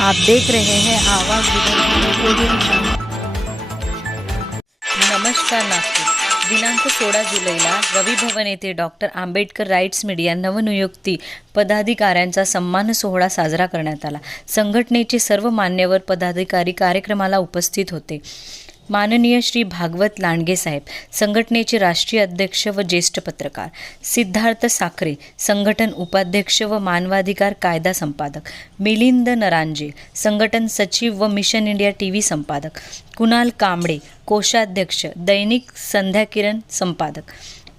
आप देख रहे हैं आवाज नमस्कार नागपूर. दिनांक सोळा जुलैला रवी भवन येथे डॉक्टर आंबेडकर राईट्स मीडिया नवनियुक्ती पदाधिकाऱ्यांचा सन्मान सोहळा साजरा करण्यात आला. संघटनेचे सर्व मान्यवर पदाधिकारी कार्यक्रमाला उपस्थित होते. माननीय श्री भागवत लांडगे साहेब संघटनेचे राष्ट्रीय अध्यक्ष व ज्येष्ठ पत्रकार सिद्धार्थ साखरे संघटन उपाध्यक्ष व मानवाधिकार कायदा संपादक मिलिंद नरांजे संघटन सचिव व मिशन इंडिया टी व्ही संपादक कुणाल कांबळे कोषाध्यक्ष दैनिक संध्याकिरण संपादक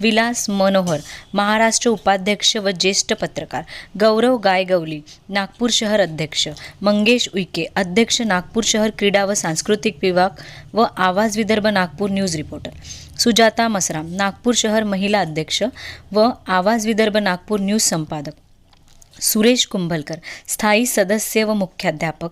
विलास मनोहर महाराष्ट्र उपाध्यक्ष व ज्येष्ठ पत्रकार गौरव गायगवली नागपूर शहर अध्यक्ष मंगेश उईके अध्यक्ष नागपूर शहर क्रीडा व सांस्कृतिक विभाग व आवाज विदर्भ नागपूर न्यूज रिपोर्टर सुजाता मसराम नागपूर शहर महिला अध्यक्ष व आवाज विदर्भ नागपूर न्यूज संपादक सुरेश कुंभलकर स्थायी सदस्य व मुख्याध्यापक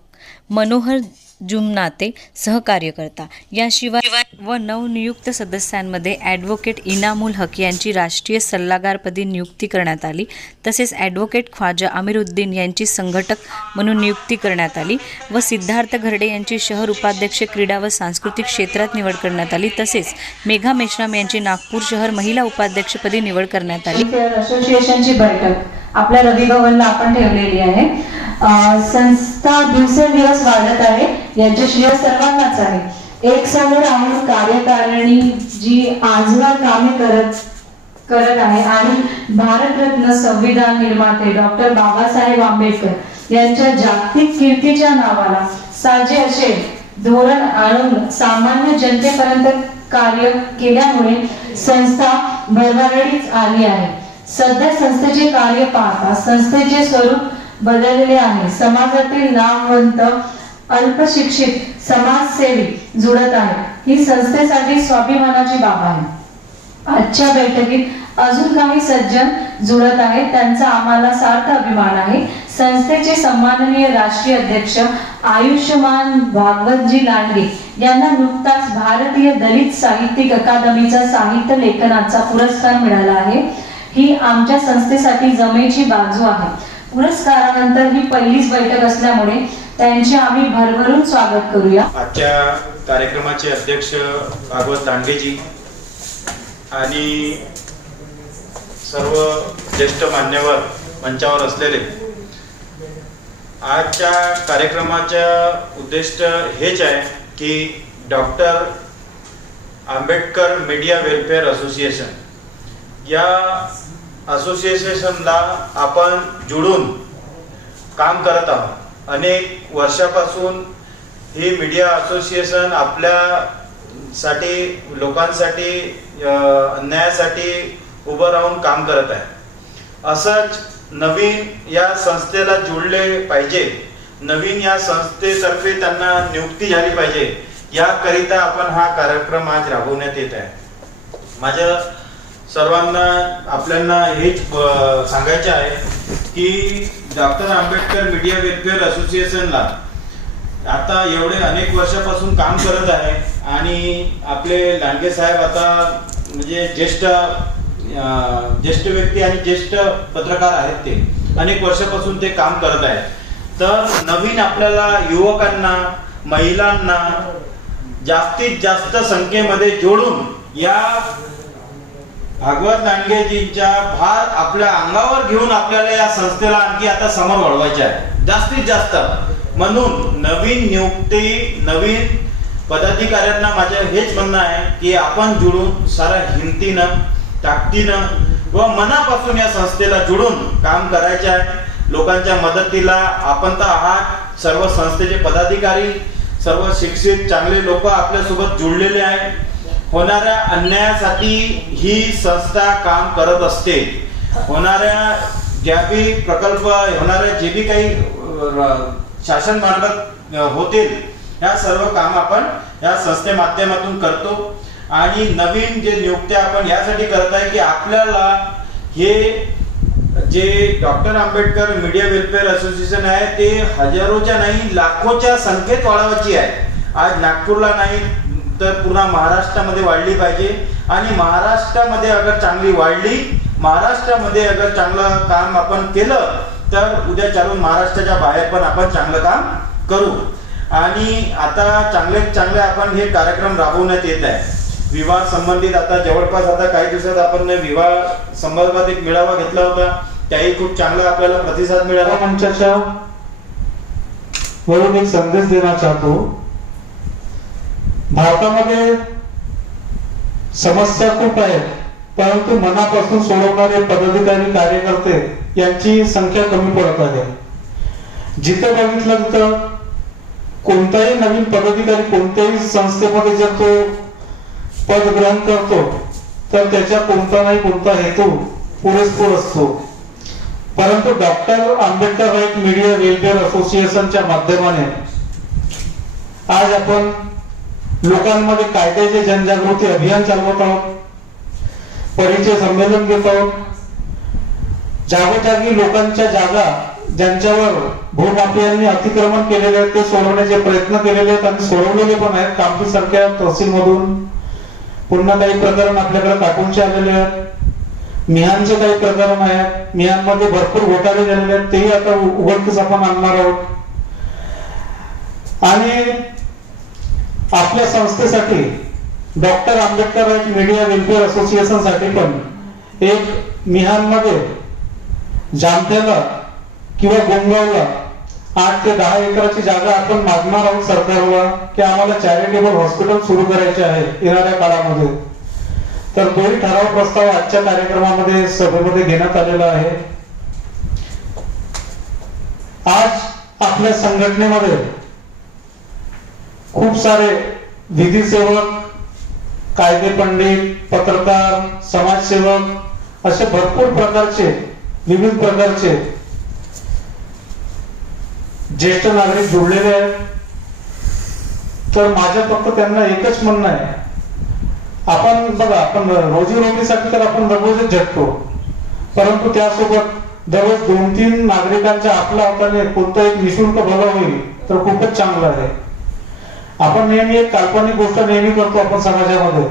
मनोहर जुमनाते सहकार्यकर्ता याशिवाय व नवनियुक्त सदस्यांमध्ये ॲडव्होकेट इनामुल हक यांची राष्ट्रीय सल्लागारपदी नियुक्ती करण्यात आली. तसेच ॲडव्होकेट ख्वाजा अमीरुद्दीन यांची संघटक म्हणून नियुक्ती करण्यात आली व सिद्धार्थ घरडे यांची शहर उपाध्यक्ष क्रीडा व सांस्कृतिक क्षेत्रात निवड करण्यात आली. तसेच मेघा मेश्राम यांची नागपूर शहर महिला उपाध्यक्षपदी निवड करण्यात आली. असोसिएशनची बैठक. आपल्या रवी भवनला आपण ठेवलेली आहे. संस्था दिवसेंदिवस वाढत आहे. याचे श्रेय सर्वांनाच आहे. एक समोर आम्ही कार्यकारिणी जी आजवर कामे करत करत आहे आणि भारतरत्न संविधान निर्माते डॉक्टर बाबासाहेब आंबेडकर यांच्या जागतिक कीर्तीच्या नावाला साजे असे धोरण आणून सामान्य जनतेपर्यंत कार्य केल्यामुळे संस्था भरभरडीच आली आहे. सध्या संस्थेचे कार्य पाहता संस्थेचे स्वरूप बदलले आहे समाजातील नामवंत अल्पशिक्षित समाजसेवी जुळत आहे ही संस्थेसाठी स्वाभिमानाची बाब आहे. आजच्या बैठकीत अजून काही सज्जन जुळत आहेत त्यांचा आम्हाला सार्थ अभिमान आहे. संस्थेचे सन्माननीय राष्ट्रीय अध्यक्ष आयुष्यमान भागवतजी लांडगे यांना नुकताच भारतीय दलित साहित्यिक अकादमीचा साहित्य लेखनाचा पुरस्कार मिळाला आहे. ही आमच्या संस्थेसाठी जमेची बाजू आहे. पुरस्कारानंतर ही पहिलीच बैठक असल्यामुळे त्यांचे आम्ही भरभरून स्वागत करूया. आजच्या कार्यक्रमाचे अध्यक्ष भागवत दांडेजी आणि सर्व ज्येष्ठ मान्यवर मंचावर असलेले. आजच्या कार्यक्रमाच्या उद्दिष्ट हेच आहे की doctor Ambedkar media welfare association या असोसिएशनला आपण जुळून काम करत आहोत. अनेक वर्षापासून ही मीडिया असोसिएशन आपल्यासाठी लोकांसाठी अन्यायासाठी उभं राहून काम करत आहे. असंच नवीन या संस्थेला जुळले पाहिजे. नवीन या संस्थेतर्फे त्यांना नियुक्ती झाली पाहिजे. याकरिता आपण हा कार्यक्रम आज राबवण्यात येत आहे. माझ्या सर्वांना आपल्याला हेच सांगायचं सांगायचे आहे की डॉक्टर आंबेडकर मीडिया वेलफेअर असोसिएशनला आता एवढे अनेक वर्षापासून काम करत आहे आणि आपले लांडगे साहेब आता म्हणजे ज्येष्ठ ज्येष्ठ व्यक्ती आणि ज्येष्ठ पत्रकार आहेत ते. अनेक वर्षापासून ते काम करत आहेत. तर नवीन आपल्याला युवकांना महिलांना जास्तीत जास्त संख्येमध्ये जोडून या भागवत लांडगेजींच्या भार आपल्या अंगावर घेऊन आपल्याला या संस्थेला आणखी आता समोर वळवायचे आहे. जास्तीत जास्त. म्हणून नवीन नियुक्ती नवीन पदाधिकाऱ्यांना माझं हेच म्हणणं आहे की आपण जुळून सारा हिमतीनं ताकदीनं व मनापासून या संस्थेला जुळून काम करायचे आहे. लोकांच्या मदतीला आपण तर आहात. सर्व संस्थेचे पदाधिकारी सर्व शिक्षित चांगले लोक आपल्यासोबत जुळलेले आहेत. होणाऱ्या अन्यायासाठी ही संस्था काम करत असते. होणाऱ्या ज्या बी प्रकल्प होणाऱ्या जे बी काही शासन मार्फत होतील ह्या सर्व काम आपण या संस्थे माध्यमातून करतो. आणि नवीन जे नियुक्त्या आपण यासाठी करत आहे की आपल्याला हे जे doctor Ambedkar media welfare association आहे ते हजारोच्या नाही लाखोच्या संख्येत वाढवायची आहे. आज नागपूरला नाही तर पूर्ण महाराष्ट्रामध्ये वाढली पाहिजे. आणि महाराष्ट्रामध्ये अगर चांगली वाढली महाराष्ट्रामध्ये अगर चांगलं काम आपण केलं तर उद्या चालून महाराष्ट्राच्या बाहेर पण आपण चांगलं काम करू. आणि आता चांगले चांगले आपण हे कार्यक्रम राबवण्यात येत आहे. विवाह संबंधित आता जवळपास आता काही दिवसात आपण विवाह संदर्भात एक मेळावा घेतला होता. त्याही खूप चांगला आपल्याला प्रतिसाद मिळाला. मंचाच्या वरून एक संदेश देणार चाहतो. भारतामध्ये समस्या खूप आहेत परंतु मनापासून सोडवणारे पदाधिकारी कार्यकर्ते यांची संख्या कमी पडत आहे. जिथं बघितलं तिथं कोणताही नवीन पदाधिकारी कोणत्याही संस्थेमध्ये जर तो पद ग्रहण करतो तर त्याच्या कोणता नाही कोणता हेतू पुरेसपूर असतो. परंतु doctor Ambedkar right media welfare असोसिएशनच्या माध्यमाने आज आपण लोकांमध्ये कायद्याचे जनजागृती अभियान चालवत आहोत परिचय संमेलन घेत आहोत जागोजागी लोकांच्या जागा ज्यांच्यावर भूमाफियांनी अतिक्रमण केलेले आहेत ते सोडवण्याचे प्रयत्न केलेले आहेत आणि सोडवलेले पण आहेत कामठी सारख्या तहसील मधून पुन्हा काही प्रकरण आपल्याकडे काटूनचे आलेले आहेत. मिहानचे काही प्रकरण आहेत. मिहानमध्ये भरपूर घोटाळे झालेले आहेत. तेही आता उघडकीस आपण आणणार आहोत. आणि आपल्या संस्थेसाठी doctor Ambedkar right media welfare असोसिएशनसाठी पण एक मिहानमध्ये जामठ्याला किंवा गोंगावला आठ ते दहा एकराची जागा आपण मागणार आहोत सरकारला की आम्हाला चॅरिटेबल हॉस्पिटल सुरू करायचे आहे येणाऱ्या काळामध्ये. तर तोही ठराव प्रस्ताव आजच्या कार्यक्रमामध्ये सभेमध्ये घेण्यात आलेला आहे. आज आपल्या संघटनेमध्ये खूप सारे विधी सेवक कायदे पंडित पत्रकार समाजसेवक असे भरपूर प्रकारचे विविध प्रकारचे ज्येष्ठ नागरिक जुळलेले आहेत. तर माझ्या फक्त त्यांना एकच म्हणणं आहे. आपण बघा आपण रोजीरोटीसाठी तर आपण दररोजच झटतो परंतु त्यासोबत दररोज दोन तीन नागरिकांच्या आपल्या हाताने कोणतं एक निशुल्क भलं होईल तर खूपच चांगलं आहे. आपण नेहमी एक काल्पनिक गोष्ट नेहमी करतो आपण समाजामध्ये.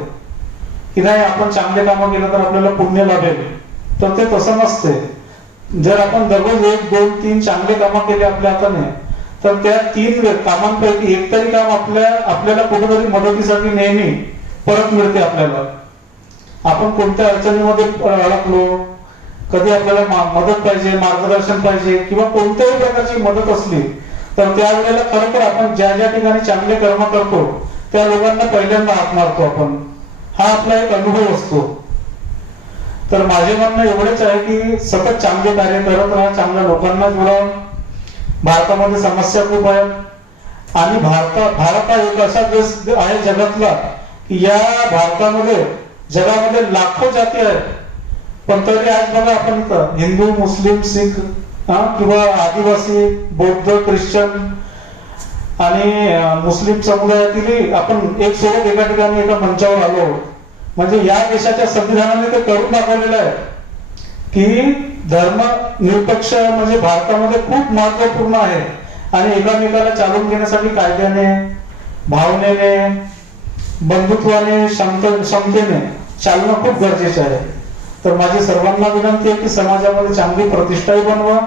की नाही आपण चांगले कामं केलं तर आपल्याला पुण्य लाभेल. तर ते तसं नसते. जर आपण दररोज एक दोन तीन चांगले कामं केले आपल्या हाताने तर त्या तीन कामांपैकी एक तरी काम आपल्या आपल्याला कुठेतरी मदतीसाठी नेहमी परत मिळते आपल्याला. आपण कोणत्या अडचणीमध्ये अडकलो कधी आपल्याला मदत पाहिजे मार्गदर्शन पाहिजे किंवा कोणत्याही प्रकारची मदत असली तर त्यावेळेला खरोखर आपण ज्या ज्या ठिकाणी चांगले कर्म करतो त्या लोकांना पहिल्यांदा हात मारतो आपण. हा आपला एक अनुभव असतो. तर माझे म्हणणं एवढेच आहे की सतत चांगले कार्य करत राहा चांगल्या लोकांना जोडा भारतामध्ये समस्या खूप आहेत आणि भारता भारत हा एक असा देश आहे जगातला की या भारतामध्ये जगामध्ये लाखो जाती आहेत. पण तरी आज बघा आपण हिंदू मुस्लिम सिख किंवा आदिवासी बौद्ध ख्रिश्चन आणि मुस्लिम समुदायातील आपण एक सोबत एका ठिकाणी एका मंचावर आलो म्हणजे या देशाच्या संविधानाने ते करून दाखवलेलं आहे की धर्म निरपेक्ष म्हणजे भारतामध्ये खूप महत्त्वपूर्ण आहे आणि एकामेकाला चालून घेण्यासाठी कायद्याने भावनेने बंधुत्वाने क्षमतेने चालणं खूप गरजेचं आहे. तर माझी सर्वांना विनंती आहे की समाजामध्ये चांगली प्रतिष्ठाही बनवा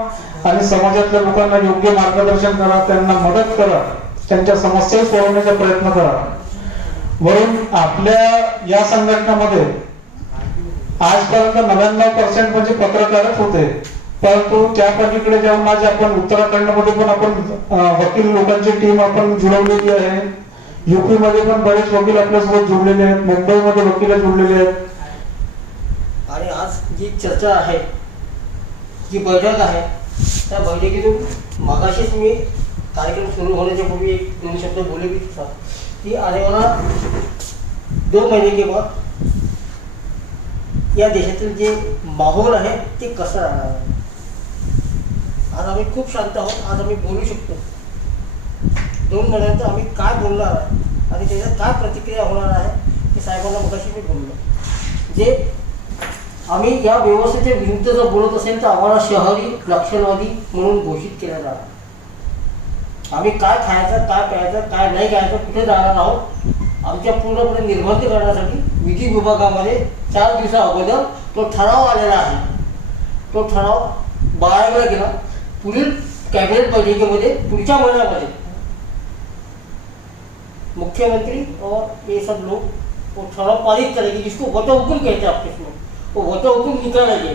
आणि समाजातल्या लोकांना योग्य मार्गदर्शन करा त्यांना मदत करा त्यांच्या समस्या सोडवण्याचा प्रयत्न करा. म्हणून आपल्या या संघटनामध्ये आजपर्यंत नव्याण्णव पर्सेंट म्हणजे पत्रकारच होते. परंतु त्या पलीकडे जाऊन आज आपण उत्तराखंडमध्ये पण आपण वकील लोकांची टीम आपण जुळवलेली आहे. युपी मध्ये पण बरेच वकील आपल्यासोबत जुळलेले आहेत. मुंबईमध्ये वकील जुळलेले आहेत. आणि आज जी चर्चा आहे जी बैठक आहे त्या बैठकीतून मगाशीच मी कार्यक्रम सुरू होण्याच्या पूर्वी एक दोन शब्द बोले भी था की आने वाला दो महीने के बाद या देशातील जे माहोल आहे ते कसं राहणार? आहे आज आम्ही खूप शांत आहोत आज आम्ही बोलू शकतो. दोन महिन्यानंतर आम्ही काय बोलणार आहे आणि त्याच्यात काय प्रतिक्रिया होणार आहे हे साहेबांना मगाशी मी बोललो. जे आम्ही या व्यवस्थेच्या विरुद्ध जर बोलत असेल तर आम्हाला शहरी नक्षलवादी म्हणून घोषित केलं जाणार. आम्ही काय खायचं काय प्यायचं काय नाही खायचं कुठे जाणार आहोत? आमच्या पूर्णपणे निर्बंध करण्यासाठी विधी विभागामध्ये चार दिवसा अगोदर तो ठराव आलेला आहे. तो ठराव बाळगला गेला. पुढील कॅबिनेट बैठकीमध्ये पुढच्या महिन्यामध्ये मुख्यमंत्री और ये सब लोग वो ठराव पारित करेंगे जिसको वोटो कहते हैं आपके में वो वोटो हुकुम निकालेंगे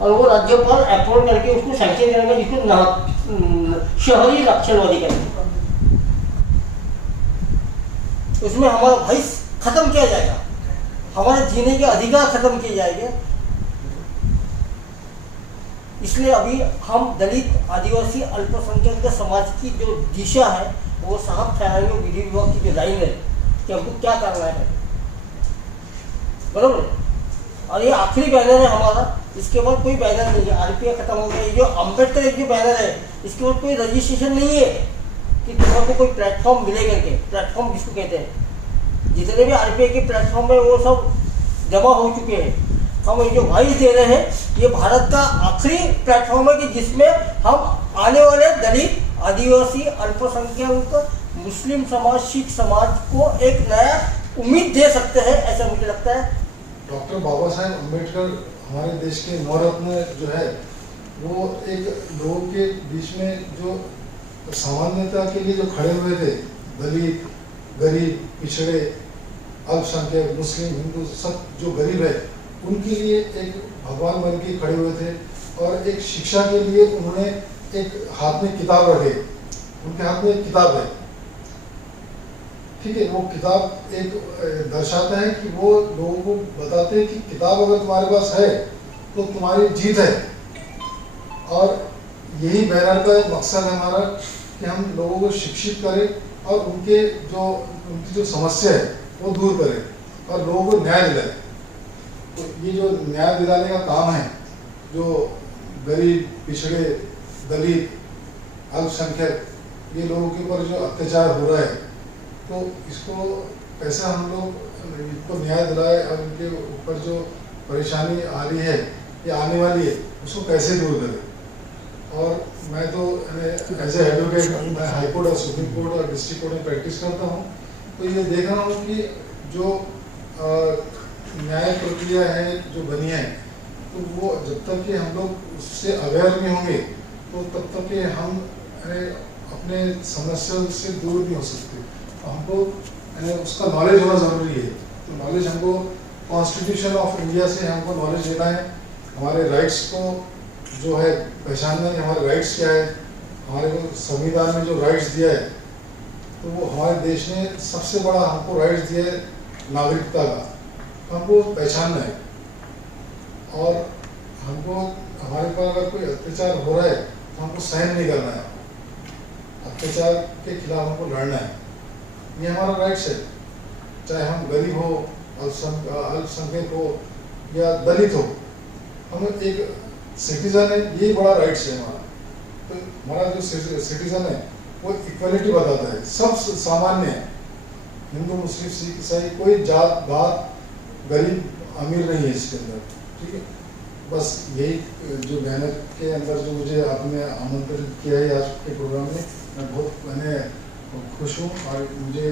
और वो राज्यपाल अप्रूव करके उसको सैंक्शन करेंगे जिसको शहरी नक्सलवादी करेंगे उसमें हमारा भय खत्म किया जाएगा। हमारे जीने के अधिकार खत्म किए जाएँगे। इसलिए अभी हम दलित, आदिवासी, अल्पसंख्यक समाज की जो दिशा है, वो साफ़ ठहराएँगे विधि विभाग की जो लाइन है कि हमको क्या करना है। बरोबर? और ये आखिरी बैनर है हमारा। इसके बाद कोई बैनर नहीं है। आरपीआई खत्म हो गया। ये जो अंबेडकर एक जो बैनर है, इसके बाद कोई रजिस्ट्रेशन नहीं है कि तुम्हारे को कोई प्लेटफॉर्म मिले करके प्लेटफॉर्म जिसको कहते हैं? जितने भी आरपीआई के प्लेटफॉर्म है, वो सब जमा हो चुके हैं। हम ये जो वॉइस दे रहे हैं, ये भारत का आखिरी प्लेटफॉर्म है कि जिसमें हम आने वाले दलित, आदिवासी, अल्पसंख्यक, मुस्लिम समाज, सिख समाज को एक नया उम्मीद दे सकते हैं, ऐसा मुझे लगता है। डॉक्टर बाबा साहेब अंबेडकर हमारे देश के नवरत्न जो है, वो एक लोगों के बीच में जो सामान्यता के लिए जो खड़े हुए थे, दलित, गरीब, पिछड़े, अल्पसंख्यक, मुस्लिम, हिंदू, सब जो गरीब है, उनके लिए एक भगवान बन के खड़े हुए थे और एक शिक्षा के लिए उन्होंने एक हाथ में किताब रखे। उनके हाथ में एक किताब है। ठीक है, वो किताब एक दर्शाता है कि वो लोगों को बताते हैं कि किताब अगर तुम्हारे पास है तो तुम्हारी जीत है। और यही बैनर का मकसद है हमारा कि हम लोगों को शिक्षित करें और उनके जो, उनकी जो समस्या है, वो दूर करें और लोगों को न्याय दिलाएँ। तो ये जो न्याय दिलाने का काम है, जो गरीब, पिछड़े, दलित, अल्पसंख्यक, ये लोगों के ऊपर जो अत्याचार हो रहा है तो इसको कैसे हम लोग इनको न्याय दिलाए और इनके ऊपर जो परेशानी आ रही है, या आने वाली है, उसको कैसे दूर करें। और मैं तो एज ए एडवोकेट मैं हाई कोर्ट और सुप्रीम कोर्ट और डिस्ट्रिक्ट कोर्ट में प्रैक्टिस करता हूँ। तो ये देख रहा हूँ कि जो न्याय प्रक्रिया है, जो बनी है तो वो जब तक कि हम लोग उससे अवेयर नहीं होंगे तो तब तक कि हम अपने समस्या से दूर नहीं हो सकते। तो हमको उसका नॉलेज होना ज़रूरी है तो नॉलेज हमको कॉन्स्टिट्यूशन ऑफ़ इंडिया से हमको नॉलेज लेना है। हमारे राइट्स को जो है पहचानना है, हमारे राइट्स क्या है, हमारे को संविधान में जो राइट्स दिया है तो वो हमारे देश ने सबसे बड़ा हमको राइट्स दिया है नागरिकता का। तो हमको पहचानना है। और हमको, हमारे पर अगर कोई अत्याचार हो रहा है तो हमको सहन नहीं करना है। अत्याचार के खिलाफ हमको लड़ना है। ये हमारा राइट्स है। चाहे हम गरीब हो अल्पसंख्यक हो, या दलित हो, हम एक सिटीजन है यही बड़ा राइट्स है हमारा। तो हमारा जो सिटीजन है, वो इक्वलिटी बताता है। सब सामान्य है। हिंदू, मुस्लिम, सिख, ईसाई, कोई जात बात गरीब, अमीर नहीं है इसके अंदर। ठीक है? बस यही, जो मेहनत के अंदर जो मुझे आपने आमंत्रित किया है आज के प्रोग्राम में, मैं बहुत, मैंने खुश हूँ और मुझे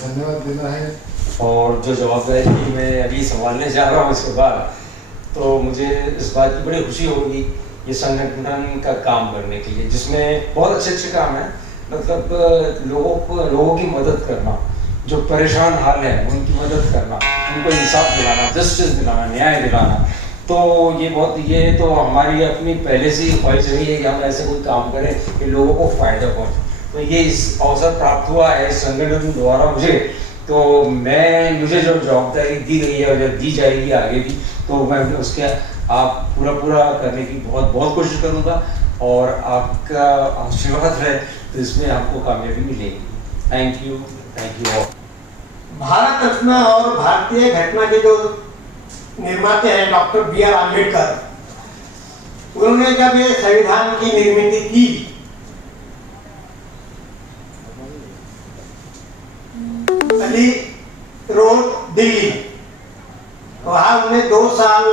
धन्यवाद देना है। और जो जवाबदारी मैं अभी संभालने जा रहा हूँ इसके बाद तो मुझे इस बात की बड़ी खुशी होगी ये संगठन का काम करने के लिए, जिसमें बहुत अच्छे अच्छे काम है। मतलब लोगों को, लोगों की मदद करना, जो परेशान हाल है, उनकी मदद करना, उनको इंसाफ दिलाना जस्टिस दिलाना, न्याय दिलाना। तो ये बहुत, ये तो हमारी अपनी पहले से ही ख्वाहिश रही है कि हम ऐसे कोई काम करें कि लोगों को फ़ायदा पहुँचे। ये इस अवसर प्राप्त हुआ है संगठन द्वारा मुझे। तो मैं, मुझे जो जवाबदारी दी गई है और जब दी जाएगी आगे भी तो मैं उसके आप पूरा पूरा करने की बहुत बहुत कोशिश करूँगा और आपका आशीर्वाद है तो इसमें आपको कामयाबी मिलेगी। Thank you thank you all Bharat Ratna और भारतीय घटना के जो निर्माते हैं, डॉक्टर बी आर आम्बेडकर उन्होंने जब ये संविधान की निर्मित की अली रोड दिल्ली वहाँ उन्होंने दो साल,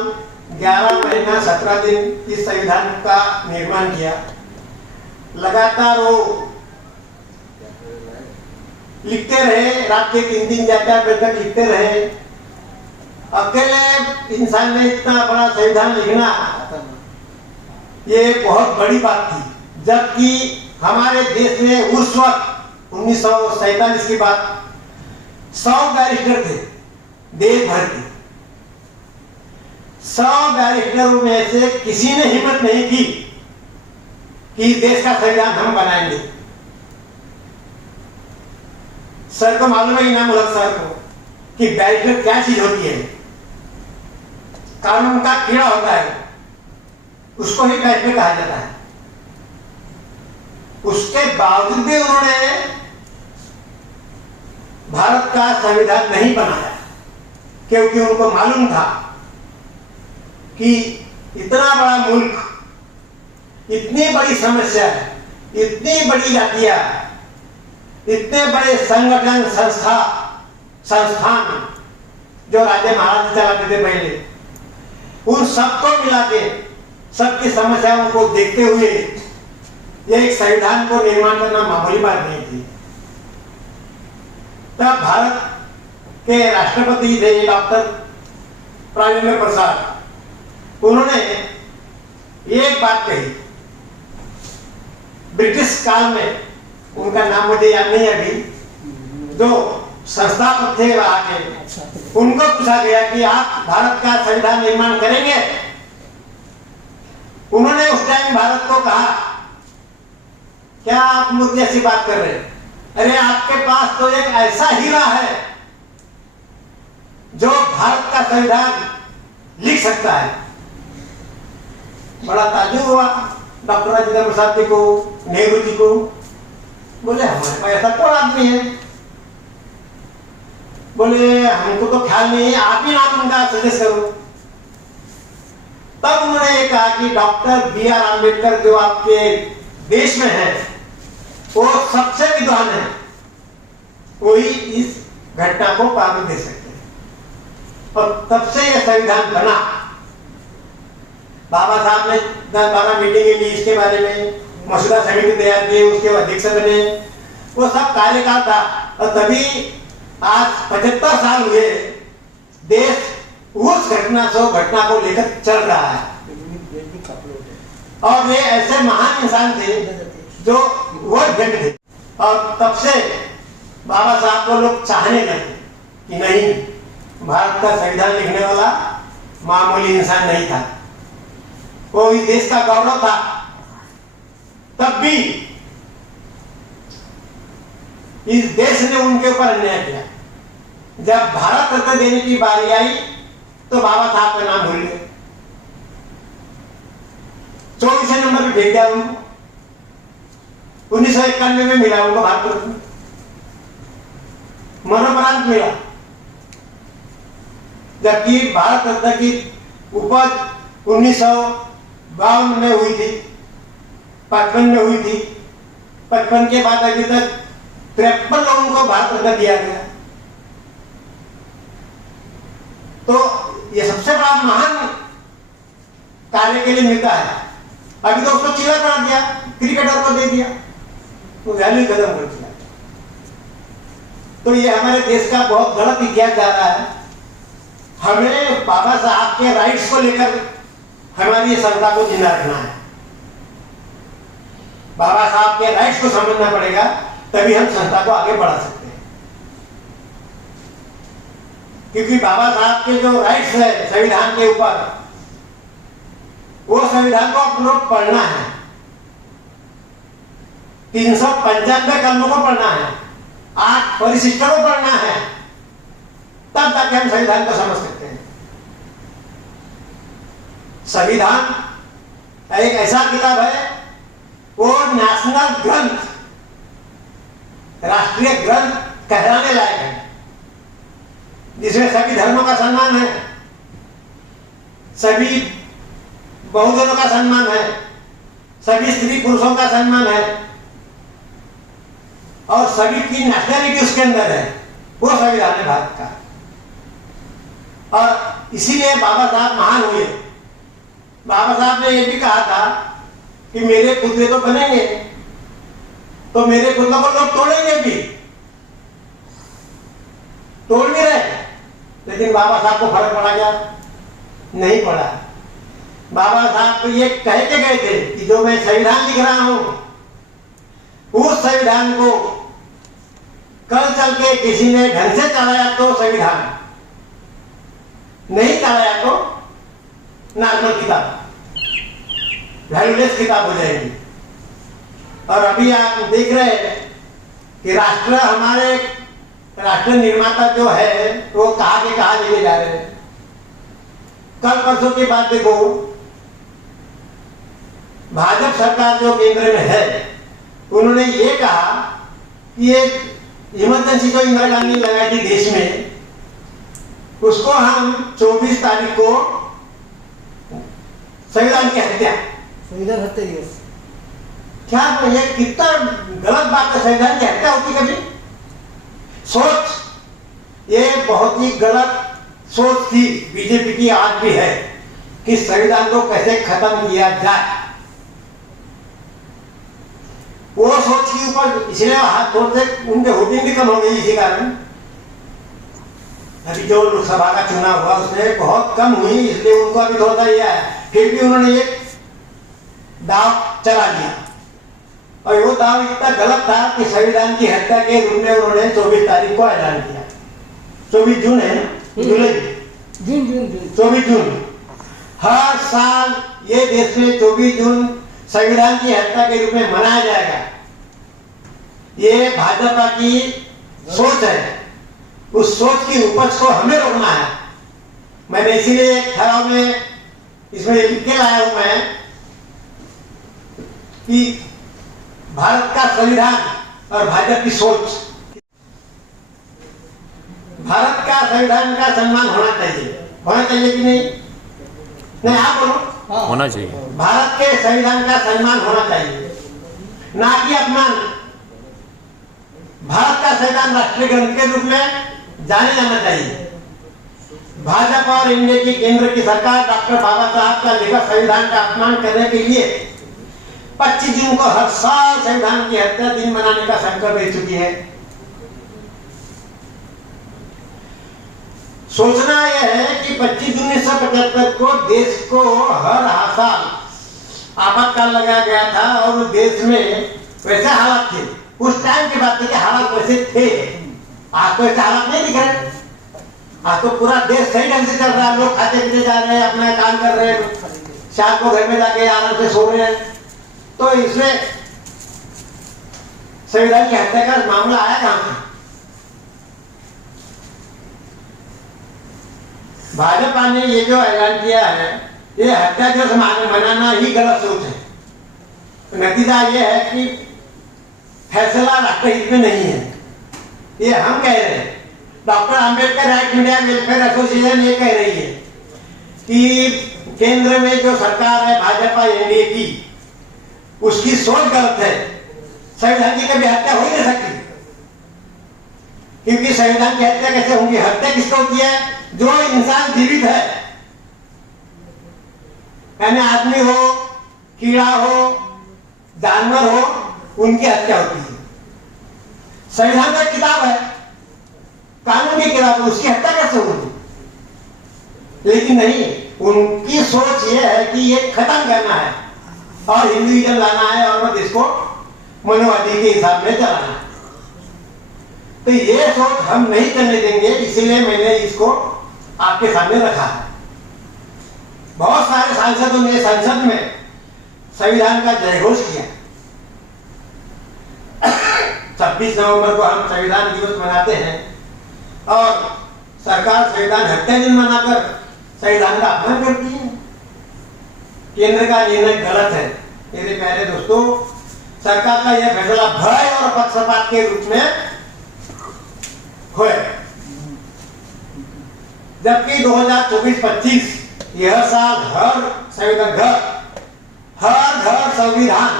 ग्यारह महीना, सत्रह दिन इस संविधान का निर्माण किया। लगातार वो लिखते रहे, रात के तीन दिन चार तक लिखते रहे। अकेले इंसान ने इतना बड़ा संविधान लिखना, ये बहुत बड़ी बात थी। जबकि हमारे देश में उस वक्त उन्नीस की बात सौ बैरिस्टर थे, देश भर के। सौ बैरिस्टरों में से किसी ने हिम्मत नहीं की कि देश का संविधान हम बनाएँगे। सर को मालूम है इनाम उलग सर को, कि बैरिस्टर क्या चीज़ होती है? कानून का कीड़ा होता है। उसको ही बैरिस्टर कहा जाता है। उसके बावजूद भी उन्होंने भारत का संविधान नहीं बनाया क्योंकि उनको मालूम था कि इतना बड़ा मुल्क, इतनी बड़ी समस्या, इतनी बड़ी जातियाँ, इतने बड़े संगठन, संस्था, संस्थान जो राजे महाराज चलाते थे पहले, उन सबको मिला के, सबकी समस्याओं को देखते हुए एक संविधान को निर्माण करना मामूली बात नहीं थी। तब भारत के राष्ट्रपति थे डॉक्टर राजेंद्र प्रसाद। उन्होंने एक बात कही। ब्रिटिश काल में उनका नाम मुझे याद नहीं अभी। जो संस्थापक थे वहाँ के। उनको पूछा गया कि आप भारत का संविधान निर्माण करेंगे? उन्होंने उस टाइम भारत को कहा क्या आप मुझे ऐसी बात कर रहे हैं? अरे आपके पास तो एक ऐसा हीरा है जो भारत का संविधान लिख सकता है। बड़ा ताजुब हुआ डॉक्टर राजेंद्र प्रसाद जी को, नेहरू जी को। बोले, हमारे पास ऐसा कौन आदमी है? बोले, हमको तो ख्याल नहीं है, आप ही नाम उनका सजेस्ट करो। तब उन्होंने कहा कि डॉक्टर बी आर अंबेडकर जो आपके देश में है वो सबसे विद्वान है। वही इस घटना को पार दे सकते और तब से यह संविधान बना। बाबा साहब ने दस बारह मीटिंग ली इसके बारे में मसौदा समिति तैयार की, उसके अध्यक्ष बने। वो सब कार्यकाल था। और तभी आज पचहत्तर साल हुए। देश उस घटना से घटना को लेकर चल रहा है। और ये ऐसे महान इंसान थे जो वोट घट थे और तब से बाबा साहब को लोग चाहने लगे कि नहीं, भारत का संविधान लिखने वाला मामूली इंसान नहीं था। वो इस देश का गौरव था। तब भी इस देश ने उनके ऊपर अन्याय किया। जब भारत रत्न देने की बारी आई तो बाबा साहब का नाम भूल गए। चौबीस नंबर पे भेज दिया उनको। उन्नीस सौ इक्यानवे में मिला, उनको भारत रत्न मरणोपरांत मिला। जबकि भारत रत्न की उपज उन्नीस सौ बावन में हुई थी, पचपन में हुई थी। पचपन के बाद अभी तक तिरपन लोगों को भारत रत्न दिया गया। तो ये सबसे बड़ा महान कार्य के लिए मिलता है। अभी तो उसको चिल्ला बना दिया क्रिकेटर को दे दिया। तो वैल्यू खत्म कर दिया तो ये हमारे देश का बहुत गलत इतिहास जा रहा है। हमें बाबा साहब के राइट्स को लेकर हमारी संस्था को ज़िंदा रखना है। बाबा साहब के राइट्स को समझना पड़ेगा, तभी हम संस्था को आगे बढ़ा सकते हैं। क्योंकि बाबा साहब के जो राइट्स है, संविधान के ऊपर, वो संविधान को आप लोग पढ़ना है। तीन सौ पंचानवे कलमों को पढ़ना है। आठ परिशिष्टों को पढ़ना है। तब तक हम संविधान को समझ सकते हैं। संविधान एक ऐसा किताब है, वो नेशनल ग्रंथ, राष्ट्रीय ग्रंथ कहलाने लायक है, जिसमें सभी धर्मों का सम्मान है, सभी बहुजनों का सम्मान है, सभी स्त्री पुरुषों का सम्मान है और सभी की नेशनलिटी उसके अंदर है। वो संविधान है भारत का। और इसीलिए बाबा साहब महान हुए। बाबा साहब ने ये भी कहा था कि मेरे पुतले तो बनेंगे तो मेरे पुतलों को लोग तोड़ेंगे भी। तोड़ भी रहे लेकिन बाबा साहब को फ़र्क पड़ा क्या? नहीं पड़ा। बाबा साहब तो ये कह के गए थे कि जो मैं संविधान लिख रहा हूँ उस संविधान को कल चल के किसी ने ढंग से चलाया तो संविधान। नहीं चलाया तो नॉर्मल किताब। वैल्यूलेस किताब हो जाएगी। और अभी आप देख रहे हैं कि राष्ट्र हमारे राष्ट्र निर्माता जो है, वो कहा के कहा लेके जा रहे हैं। कल परसों की बात देखो, भाजपा सरकार जो केंद्र में है उन्होंने ये कहा कि ये इमरजेंसी जो इंदिरा गांधी लगाई थी देश में। उसको हम 24 तारीख को संविधान की हत्या। संविधान हत्या दिवस क्या ये कितना गलत बात है संविधान की हत्या होती कभी? सोच। ये बहुत ही गलत सोच थी। बीजेपी की आज भी है कि संविधान को कैसे खत्म किया जाए। वो सोच के ऊपर इसलिए हाथ थोड़े से उनके वोटिंग भी कम हो गई इसी कारण अभी जो लोकसभा का चुनाव हुआ उसमें बहुत कम हुई इसलिए उनको अभी सा ये है फिर भी उन्होंने ये दाव चला दिया और वो दाव इतना गलत था कि संविधान की हत्या के रूप में उन्होंने चौबीस तारीख को ऐलान किया। चौबीस जून है जुलाई जून जून जून चौबीस जून हर साल ये देश में चौबीस जून संविधान की हत्या के रूप में मनाया जाएगा। ये भाजपा की सोच है। उस सोच की उपज को हमें रोकना है। मैंने इसीलिए एक ठहराव में इसमें लिख के लाया हूँ मैं कि भारत का संविधान और भाजपा की सोच। भारत का संविधान का सम्मान होना चाहिए। होना चाहिए कि नहीं? नहीं आप बोलो। होना चाहिए। भारत के संविधान का सम्मान होना चाहिए। ना कि अपमान। भारत का संविधान राष्ट्रीय ग्रंथ के रूप में जाने जाना चाहिए। भाजपा और इंडिया की केंद्र की सरकार डॉक्टर बाबा साहब का लिखा संविधान का अपमान करने के लिए 25 जून को हर साल संविधान की हत्या दिन मनाने का संकल्प ले चुकी है। सोचना यह है कि 25 जून उन्नीस सौ पचहत्तर को देश को हर साल आपातकाल लगाया गया था और देश में वैसे हालात थे। उस टाइम की बात है हालात वैसे थे। आज तो ऐसे हालात नहीं दिख रहे। आज तो पूरा देश सही ढंग से चल रहा है। लोग खाते पीते जा रहे हैं, अपना काम कर रहे हैं। शाम को घर में जाके आराम से सो रहे हैं। तो इसमें संविधान की हत्या का मामला आया कहाँ से? भाजपा ने ये जो ऐलान किया है, ये हत्या मान- मनाना ही गलत सोच है। नतीजा ये है कि फैसला राष्ट्रहित में नहीं है। ये हम कह रहे हैं। Doctor Ambedkar right India welfare association ये कह रही है कि केंद्र में जो सरकार है, भाजपा एनडीए की, उसकी सोच गलत है। संविधान की कभी हत्या हो ही नहीं सकती? क्योंकि संविधान की हत्या कैसे होगी? हत्या किसको होती है? जो इंसान जीवित है। यानी आदमी हो, कीड़ा हो, जानवर हो, उनकी हत्या होती है। संविधान का किताब है। कानून की किताब है, उसकी हत्या कैसे होगी? लेकिन नहीं, उनकी सोच ये है कि ये खत्म करना है। और हिंदुइज्म लाना है और देश को मनोवादी के हिसाब में चलाना है। तो ये सोच हम नहीं करने देंगे, इसीलिए मैंने इसको आपके सामने रखा है। बहुत सारे सांसदों ने संसद में संविधान का जयघोष किया। छब्बीस नवंबर को हम संविधान दिवस मनाते हैं और सरकार संविधान हत्या दिन मनाकर संविधान का अपमान करती है। केंद्र का निर्णय गलत है। मेरे प्यारे दोस्तों, सरकार का यह फैसला भय और पक्षपात के रूप में हुए। जबकि 2024-25 यह साल हर संविधान, घर, हर घर संविधान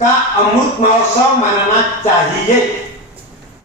का अमृत महोत्सव मनाना चाहिए।